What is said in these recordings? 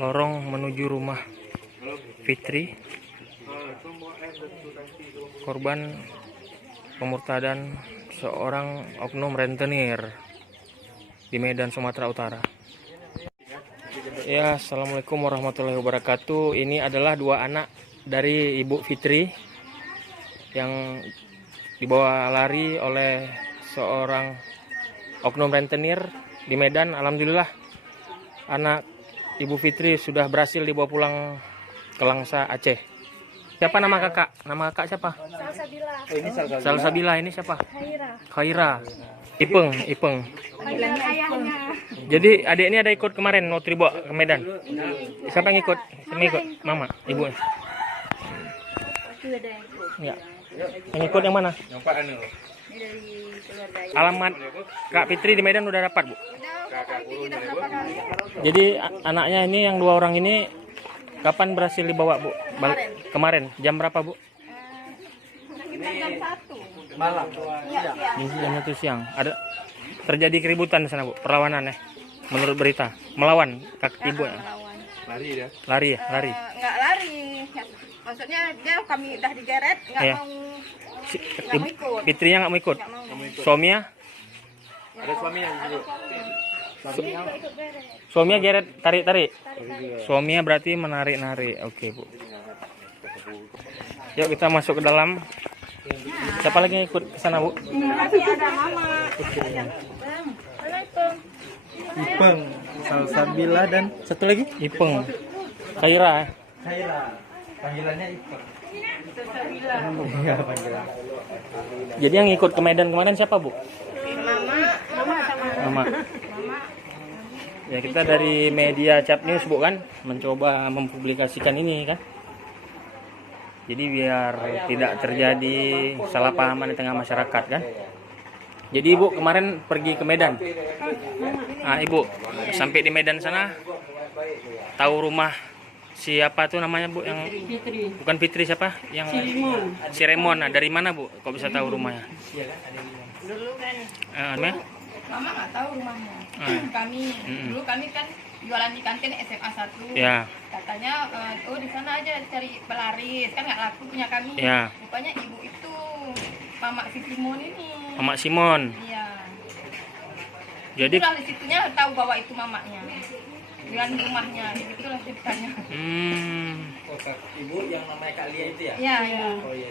lorong menuju rumah Fitri, korban pemurtadan seorang oknum rentenir di Medan, Sumatera Utara. Ya, assalamualaikum warahmatullahi wabarakatuh. Ini adalah dua anak dari Ibu Fitri yang dibawa lari oleh seorang oknum rentenir di Medan. Alhamdulillah, anak Ibu Fitri sudah berhasil dibawa pulang ke Langsa, Aceh. Siapa nama kakak? Nama kakak siapa? Salsabila. Salsabila. Ini siapa? Khaira. Ipeng. Panggilannya ayahnya. Jadi adik ini ada ikut kemarin waktu dibawa ke Medan. Siapa yang ikut? Siapa yang ikut? Mama, ibu. Itu ada yang ikut. Ya. Yang ikut yang mana? Ini dari keluarga. Alamat Kak Fitri di Medan udah dapat, Bu? Tidak berapa kali. Jadi anaknya ini yang dua orang ini kapan berhasil dibawa, Bu? Kemarin. Jam berapa, Bu? Sekitar jam 1 malam. Iya, siang. Ini jam 1 siang. Ada terjadi keributan di sana, Bu? Perlawanan ya? Menurut berita. Melawan kak ibu ya? Melawan. Lari ya. Lari ya? Lari. Enggak lari. Maksudnya dia kami udah digeret, enggak Iya. mau Ibu, ikut. Fitrinya nggak mau ikut? Enggak mau. Suaminya? Ada suaminya juga. Suaminya geret tarik-tarik? Suaminya berarti menarik-narik. Oke, Bu. Yuk kita masuk ke dalam. Siapa lagi yang ikut ke sana, Bu? Masih ada mama. Ipeng, Salsabila dan Satu lagi? Ipeng. Khaira. Khaira. Panggilannya Ipeng. Iya, panggilan. Jadi yang ikut ke Medan kemarin siapa, Bu? Mama sama Mama. Ya, kita dari media Cap News, Bu, kan mencoba mempublikasikan ini kan. Jadi biar tidak terjadi salah pahaman di tengah masyarakat kan. Jadi Ibu kemarin pergi ke Medan. Nah, Ibu sampai di Medan sana tahu rumah siapa tuh namanya, Bu, yang Fitri. bukan Fitri, siapa? Yang si Remon. Nah, dari mana, Bu? Kok bisa tahu rumahnya? dulu kan Namanya? mama nggak tahu rumahnya. Ah. Dulu kami kan jualan di kantin SMA 1. Ya. Katanya di sana aja cari pelaris, kan nggak laku punya kami. Ya. Rupanya ibu itu Mama si Simon ini. Mama Simon. Iya. Jadi Itulah di situnya tahu bahwa itu mamanya. Dengan rumahnya, itulah ceritanya. Ibu yang namanya Kak Lia itu ya? Iya, iya. Oh iya.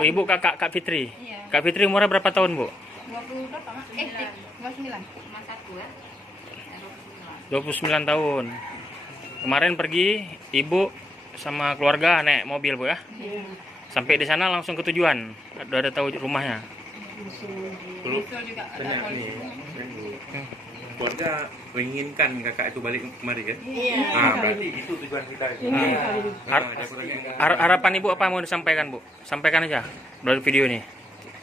Oh, Ibu Kak Fitri. Iya. Kak Fitri umurnya berapa tahun, Bu? 20 berapa, Mak? 29. Masa tua. 29 tahun. Kemarin pergi Ibu sama keluarga naik mobil, Bu ya. Sampai di sana langsung ke tujuan. Udah ada tahu rumahnya. Dulu Betul juga ada benar polisi. nih. Keluarga menginginkan kakak itu balik kemari kan? Iya. Ah, berarti itu tujuan kita. Harapan Ibu apa mau disampaikan, Bu? Sampaikan aja melalui video ini.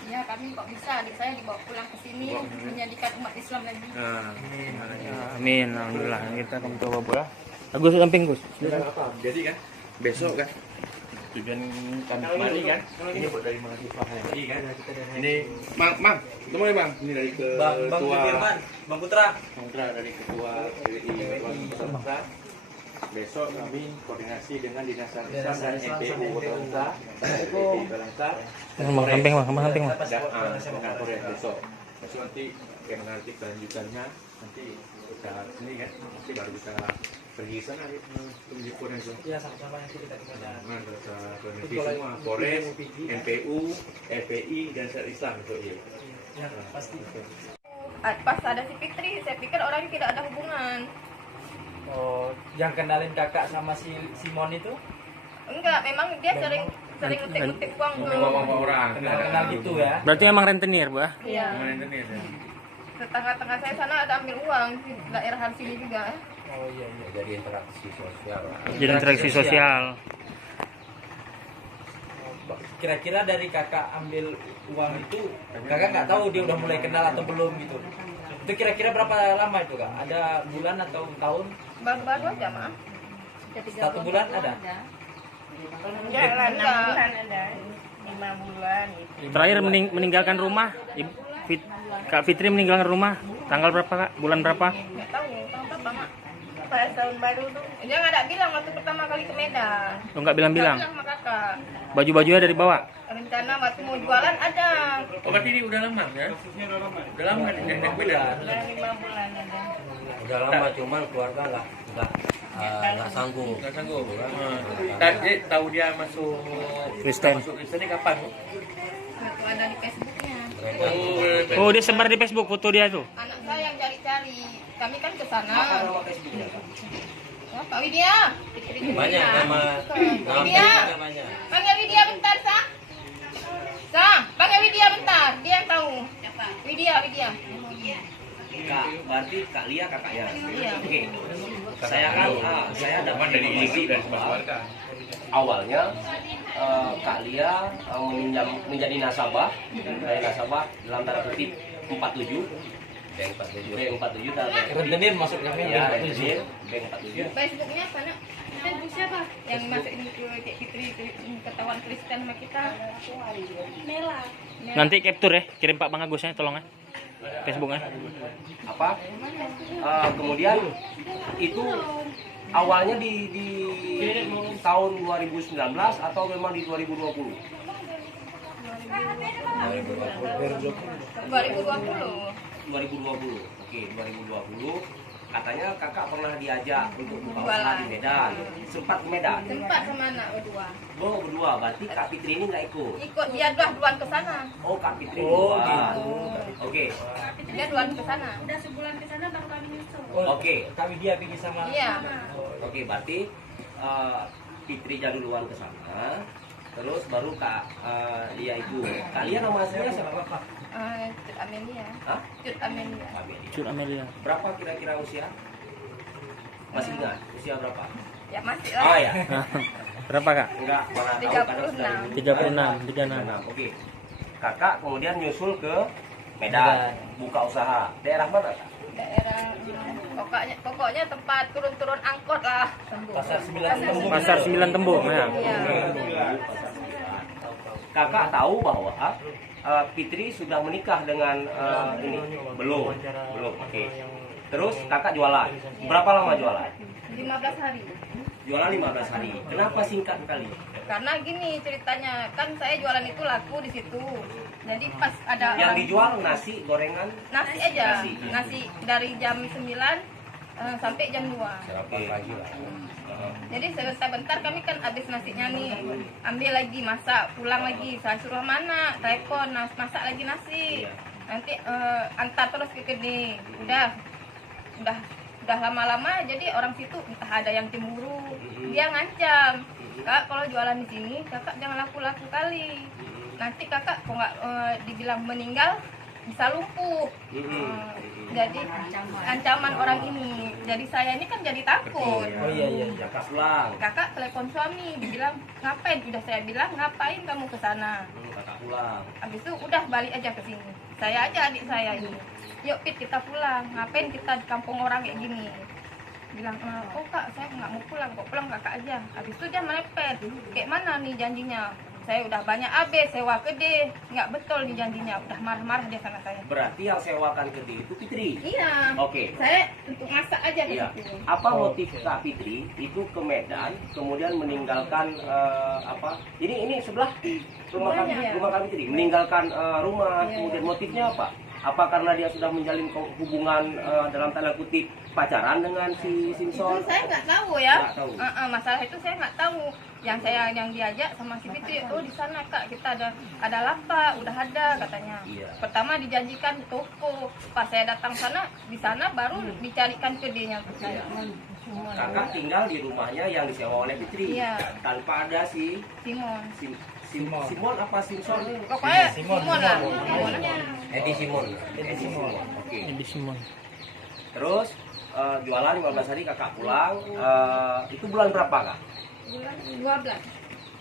Ya, kami kok bisa adik saya dibawa pulang ke sini menjadikan umat Islam lagi. Amin, alhamdulillah. Kita akan coba, Bu ya. Agus samping, Gus. Jadi kan besok kan tujuan kami kemari kan ini buat dari mahasiswa HMI kan ini Bang ketemu ya Bang ini dari ketua Bang Putra dari ketua PWI Bangsa. Besok kami koordinasi dengan Dinas Islam dan MPU Bangsa Bang samping, Bang. dengan Korea besok nanti yang nanti kelanjutannya nanti kita sini kan nanti baru kita pergi sana untuk menjemput itu. Ya, sama-sama nanti kita kepada semua Polres, MPU, FPI dan Syarikat Islam itu ya. ya, pasti. Pas ada si Fitri, saya pikir orangnya tidak ada hubungan. Oh, yang kenalin kakak sama si Simon itu Enggak, memang dia sering ngutip uang ke orang. kenal gitu ya. Berarti emang rentenir, Bu ya? Iya. Tetangga-tengah saya sana ada ambil uang di daerah sini juga. Oh iya. Jadi interaksi sosial. Jadi interaksi sosial. Kira-kira dari kakak ambil uang itu, kakak nggak tahu dia udah mulai kenal atau belum gitu. Itu kira-kira berapa lama itu kak? Ada bulan atau tahun? Baru-baru aja, Mak. 1 bulan ada? Enggak lah, 6 bulan ada. 5 bulan. Terakhir meninggalkan rumah, Kak Fitri meninggalkan rumah tanggal berapa, Kak? Bulan berapa? Enggak tahu, tahun berapa, Mak? pas tahun baru tuh. Dia nggak ada bilang waktu pertama kali ke Medan. Oh, nggak bilang-bilang. Nggak bilang sama kakak. Baju-bajunya dari bawah. Rencana waktu mau jualan ada. Oh, berarti ini udah lama ya? Udah lama kan nenek beda. Udah 5 bulan ada. Udah lama cuman keluarga nggak sanggup. Nggak sanggup. Tadi tahu dia masuk Kristen. Masuk Kristen ini kapan? Itu ada di Facebooknya. Oh, dia sebar di Facebook foto dia tuh. Anak saya yang cari-cari. Kami kan ke sana. Apa nama Facebooknya? Oh, Kak Widya. Banyak nama Widya. banyak. Panggil Widya bentar, Sa. Sa, panggil Widya bentar. Dia yang tahu. Siapa? Widya. Kak, berarti Kak Lia kakaknya. Iya. Oke. Saya kan saya dapat dari Isi dan bahwa awalnya Kak Lia menjadi nasabah dari nasabah dalam tanda kutip 47 B47 dan Rentenir masuk kami ya yang rentenir B47. Facebooknya mana? Facebook siapa? Yang masukin ke Fitri ketahuan Kristen sama kita. Mela. Nanti capture ya, kirim Pak Bang Agusnya tolong ya. Facebooknya. Apa? Kemudian itu awalnya di tahun 2019 atau memang di 2020? 2020. Oke, 2020. Katanya kakak pernah diajak untuk buka usaha di Medan. Sempat ke Medan. Sempat sama anak berdua. Oh, berdua. Berarti Kak Fitri ini nggak ikut. Ikut dia duluan ke sana. Oh, Kak Fitri Oh, duluan. gitu. Oke. Dia duluan ke sana. Udah sebulan ke sana baru kami nyusul. Oke. Kami dia pergi sama. Iya. Oke, berarti Fitri duluan ke sana. Terus baru Kak Lia itu. Kak Lia nama aslinya siapa? Cut Amelia. Hah? Cut Amelia. Amelia. Cut Amelia. Berapa kira-kira usia? Masih ingat usia berapa? Ya masih Oh lah. ya. Berapa Kak? Enggak, mana tahu kadang sudah 36, 36. 36. Oke. Kakak kemudian nyusul ke Medan, buka usaha. Daerah mana, Kak? Daerah pokoknya tempat turun angkot lah. Pasar 9 Tembok. Pasar 9 Tembok ya. Iya. Kakak tahu bahwa Fitri sudah menikah dengan ini? Belum. Oke. Terus kakak jualan. Berapa lama jualan? 15 hari. Jualan 15 hari. Kenapa singkat sekali? Karena gini ceritanya, kan saya jualan itu laku di situ. Jadi pas ada Yang orang- dijual nasi, gorengan. nasi aja. Nasi. Nasi dari jam 9 sampai jam 2. Oke. Jadi sebentar-bentar kami kan habis nasinya nih, ambil lagi masak, pulang lagi. Saya suruh mana, telepon, masak lagi nasi. Iya. Nanti antar terus ke kedai. Udah lama-lama jadi orang situ entah ada yang cemburu, dia ngancam. Kak, kalau jualan di sini kakak jangan laku-laku kali. Nanti kakak kok nggak dibilang meninggal bisa lumpuh. Jadi ancaman orang ini. Jadi saya ini kan jadi takut. Oh iya. Kakak pulang. Kakak telepon suami, dibilang ngapain? Udah saya bilang ngapain kamu ke sana? Kakak pulang. Habis itu udah balik aja ke sini. Saya aja adik saya ini. Yuk Pit kita pulang. Ngapain kita di kampung orang kayak gini? Bilang, oh kak saya nggak mau pulang, kok pulang kakak aja. Habis itu dia melepet. Kayak mana nih janjinya? Saya udah banyak AB sewa kedai, nggak betul nih janjinya. Udah marah-marah dia sama saya. Berarti yang sewakan kedai itu Fitri. Iya. Oke. Saya untuk masak aja ke Iya. situ. Apa motif Kak Fitri itu ke Medan kemudian meninggalkan apa? Ini sebelah rumah Iya. Kak Fitri meninggalkan rumah. Iya. Kemudian motifnya apa? Apa karena dia sudah menjalin hubungan dalam tanda kutip pacaran dengan si Itu Simpson? saya nggak tahu ya. Nggak tahu. Masalah itu saya nggak tahu. Yang diajak sama si Fitri, oh di sana kak kita ada lapak, udah ada katanya. Iya. Pertama dijanjikan toko, pas saya datang sana, di sana baru dicarikan kedainya ke saya. Kakak tinggal di rumahnya yang disewa oleh Fitri. Iya. Tanpa ada si Simon. Simon apa Simpson? Pokoknya Simon. Simon lah. Eddie Simon. Oke. Ini semua. Terus jualan 15 hari kakak pulang. Itu bulan berapa kak? Bulan 12.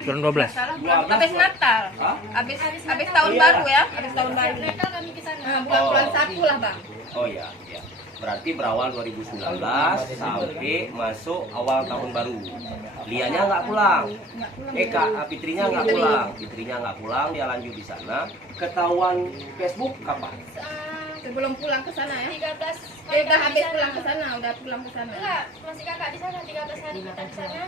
Bulan 12. Salah 12. habis Natal. Hah? Habis tahun baru ya, habis tahun baru. Natal kami ke sana. Bulan 1 lah, Bang. Oh iya, iya. Berarti berawal 2019 sampai masuk awal tahun baru. Lianya nggak pulang. Kak Fitrinya nggak pulang. Fitrinya nggak pulang, dia lanjut di sana. Ketahuan Facebook kapan? Sebelum pulang ke sana ya. 13 Udah habis di sana. pulang ke sana, udah pulang ke sana. Enggak, masih kakak di sana 13 hari kita di sana.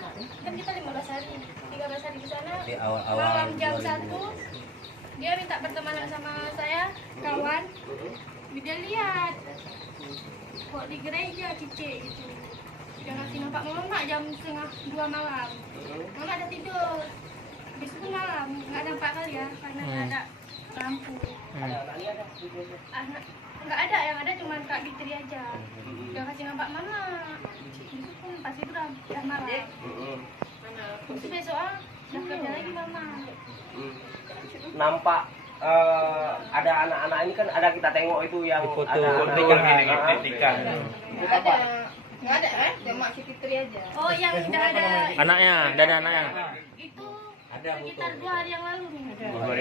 Kan kita 15 hari. 13 hari di sana. Di awal-awal Malam jam 2000. 1 dia minta pertemanan sama saya, kawan. Dia lihat kok di gereja Cice gitu. Dia ngasih nampak mama jam setengah 2 malam. Mama ada tidur. Habis itu malam nggak nampak kali ya karena nggak ada lampu. Anak nggak ada, yang ada cuma Kak Fitri aja. Dia kasih nampak mama. Itu pun pas itu udah malam. Terus besok udah kerja lagi mama. Nampak ada anak-anak ini kan ada kita tengok itu yang Di foto. ada anak Pernikahan. Nggak ada cuma si Fitri aja. Oh yang udah ada Anaknya, udah ada anaknya. itu Ada sekitar 2 hari yang lalu nih.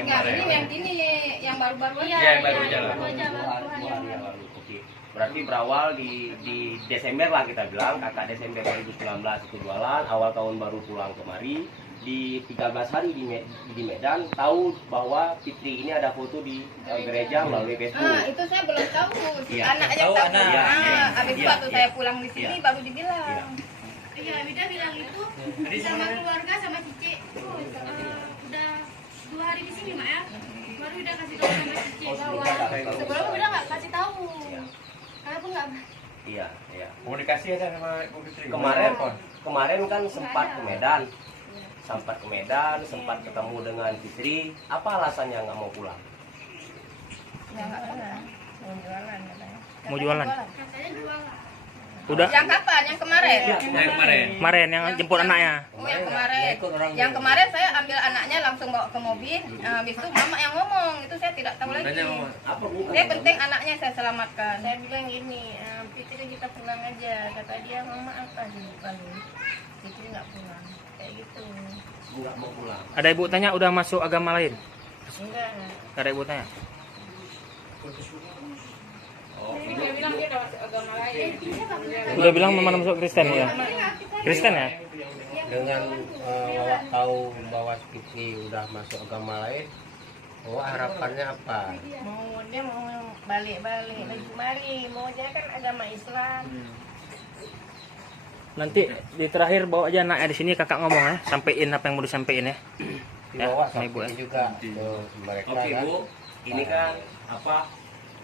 Enggak, ini yang ini yang baru-baru Iya, aja. yang baru iya, jalan. baru aja baru 2 hari yang lalu. Oke. Berarti berawal di Desember lah kita bilang, kakak Desember 2019 itu jualan, awal tahun baru pulang kemari. Di 13 hari di Medan tahu bahwa Fitri ini ada foto di gereja melalui Facebook. Itu saya belum tahu. Si Iya, anak aja tahu tahu. anak. Iya, iya. Habis itu Iya, waktu iya. saya pulang di sini Iya. baru dibilang. Iya, Wida bilang itu sama keluarga sama Cici. Udah 2 hari di sini, Mak ya. Baru Wida kasih tahu sama Cici bahwa sebelumnya Wida nggak kasih tahu. Karena pun nggak. Iya, iya. Komunikasi aja sama Ibu Fitri. Kemarin kan sempat ke Medan. Sempat ketemu dengan Fitri. Apa alasannya nggak mau pulang? Ya nggak pernah. Mau jualan katanya. Mau jualan? Katanya jualan. Udah? Yang kapan? Yang kemarin? Yang kemarin. Kemarin yang jemput anaknya. Oh, yang kemarin. Yang kemarin saya ambil anaknya langsung bawa ke mobil. Habis itu mama yang ngomong. Itu saya tidak tahu lagi. Tanya Mama. Apa Bu? Saya penting anaknya saya selamatkan. Saya bilang gini, Fitri kita pulang aja. Kata dia, mama apa sih bukan Fitri nggak pulang. Kayak gitu. Nggak mau pulang. Ada ibu tanya udah masuk agama lain? Enggak. Ada ibu tanya? Udah bilang mama masuk Kristen ya? Kristen ya? Dengan Wawak tahu bahwa Fitri udah masuk agama lain, Wawak harapannya apa? Dia mau balik-balik lagi kemari. Mau aja kan agama Islam. Nanti di terakhir bawa aja anaknya di sini kakak ngomong ya, sampein apa yang mau disampaikan ya. Ya, Wawak ini Bu, ya. sampai juga ke mereka Oke kan. Bu, ini kan apa?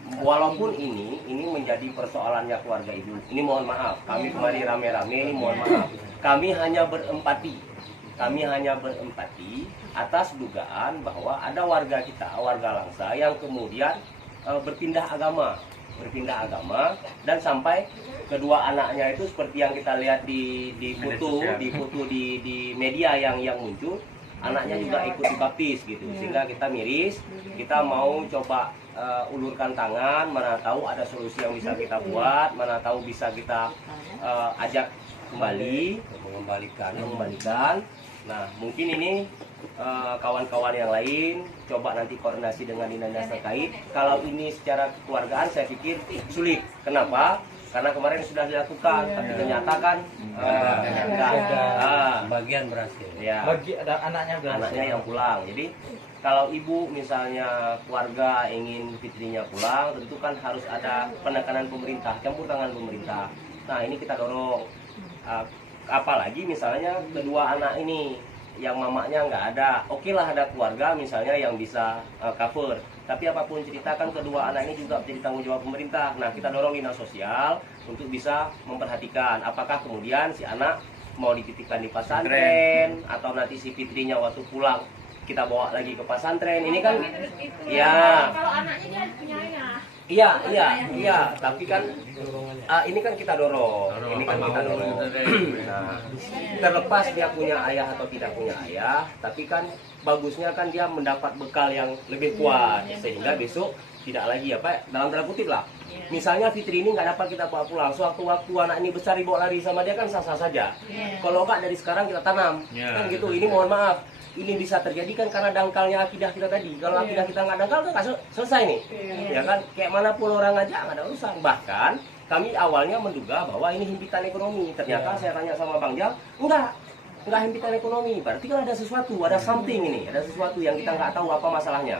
Walaupun ini menjadi persoalannya keluarga ibu. Ini mohon maaf, kami kemarin rame-rame ini mohon maaf. Kami hanya berempati. Atas dugaan bahwa ada warga kita, warga Langsa yang kemudian berpindah agama dan sampai kedua anaknya itu seperti yang kita lihat di foto di media yang muncul, anaknya juga ikut dibaptis gitu, sehingga kita miris, kita mau coba ulurkan tangan, mana tahu ada solusi yang bisa kita buat, mana tahu bisa kita ajak kembali mengembalikan. Nah, mungkin ini kawan-kawan yang lain coba nanti koordinasi dengan dinas terkait. Kalau ini secara kekeluargaan saya pikir sulit. Kenapa? Karena kemarin sudah dilakukan, tapi ternyata kan Bagian berhasil. ya, Bagi ada anaknya anaknya yang pulang. Jadi kalau ibu misalnya keluarga ingin Fitrinya pulang, tentu kan harus ada penekanan pemerintah, campur tangan pemerintah. Nah, ini kita dorong. Apalagi misalnya kedua anak ini yang mamanya nggak ada, oke lah ada keluarga misalnya yang bisa cover. Tapi apapun cerita kan kedua anak ini juga menjadi tanggung jawab pemerintah. Nah, kita dorong dinas sosial untuk bisa memperhatikan apakah kemudian si anak mau dititipkan di pesantren atau nanti si Fitrinya waktu pulang kita bawa lagi ke pesantren. Ini kan ya. Kalau anaknya dia punya ayah. Iya, tapi kan ini kan kita dorong. Nah, terlepas dia punya ayah atau tidak punya ayah, tapi kan bagusnya kan dia mendapat bekal yang lebih kuat sehingga besok tidak lagi apa dalam tanda kutip lah. Misalnya Fitri ini nggak dapat kita bawa pulang, sewaktu-waktu anak ini besar dibawa lari sama dia kan sah-sah saja. Kalau nggak dari sekarang kita tanam, kan gitu. Ini mohon maaf. Ini bisa terjadi kan karena dangkalnya akidah kita tadi. Kalau akidah kita nggak dangkal kan selesai nih, ya kan? Kayak manapun orang aja nggak ada urusan. Bahkan kami awalnya menduga bahwa ini himpitan ekonomi. Ternyata saya tanya sama Bang Jal, enggak himpitan ekonomi. Berarti kan ada sesuatu, ada something ini, ada sesuatu yang kita nggak tahu apa masalahnya.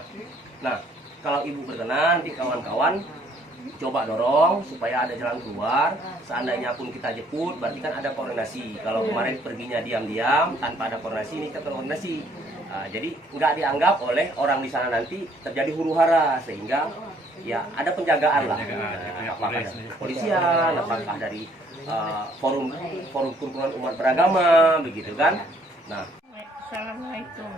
Nah, kalau ibu berkenan, nanti kawan-kawan coba dorong supaya ada jalan keluar. Seandainya pun kita jemput, berarti kan ada koordinasi. Kalau kemarin perginya diam-diam tanpa ada koordinasi, ini kita koordinasi. Jadi nggak dianggap oleh orang di sana nanti terjadi huru hara, sehingga ya ada penjagaan lah. Apakah dari kepolisian, apakah dari forum kerukunan umat beragama, begitu kan? Nah, Assalamualaikum.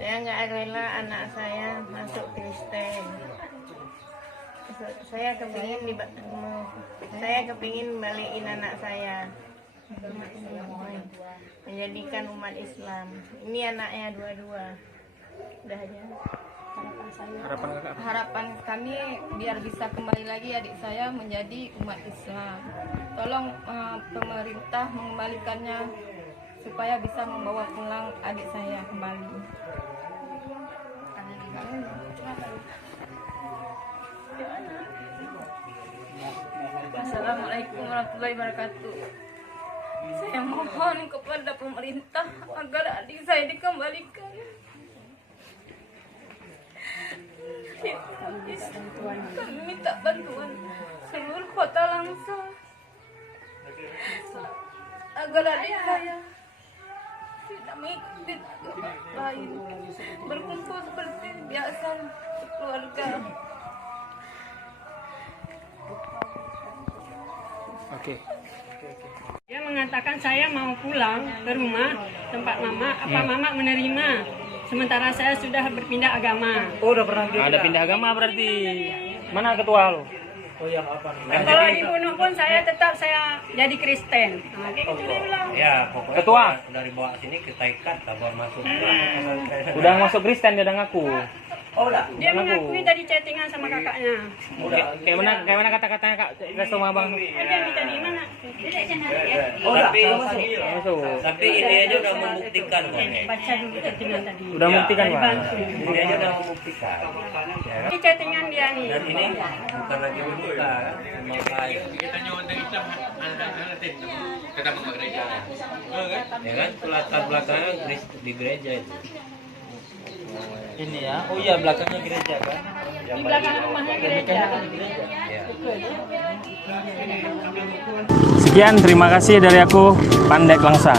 Saya nggak rela anak saya masuk Kristen. Saya kepingin balikin anak saya menjadikan umat Islam. Ini anaknya dua-dua. Udah aja. Harapan kami biar bisa kembali lagi adik saya menjadi umat Islam. Tolong pemerintah mengembalikannya supaya bisa membawa pulang adik saya kembali. Assalamualaikum warahmatullahi wabarakatuh. Saya mohon kepada pemerintah agar adik saya dikembalikan. Kami minta bantuan seluruh kota Langsa agar adik saya tidak mengikuti agama lain, berkumpul seperti biasa keluarga. Oke. Dia mengatakan saya mau pulang ke rumah tempat mama, apa mama menerima. Sementara saya sudah berpindah agama. Oh, udah pernah Ada pindah agama berarti. Mana ketua lo? Oh, yang apa? Kalau dibunuh pun saya tetap jadi Kristen. Nah, kayak gitu dia bilang. Ya, pokoknya Ketua. dari bawah sini kita ikat, bawa masuk. Udah masuk Kristen dia udah ngaku. oh udah. Dia mengakui tadi chattingan sama kakaknya. Kayak mana kata-katanya Kak? Kasih sama Abang. Dia minta di mana? Oh udah. Masuk. Tapi ini aja udah membuktikan kok. Baca dulu chattingan tadi. Udah buktikan, Pak. Ini aja udah membuktikan. Ini chattingan dia nih. Dan ini bukan lagi membuka kan? Memang lain. Ya kan? Latar belakangnya di gereja itu. Ini ya. Oh iya, belakangnya gereja kan. Di belakang rumahnya gereja. Ya. Sekian, terima kasih dari aku, Pandek Langsa.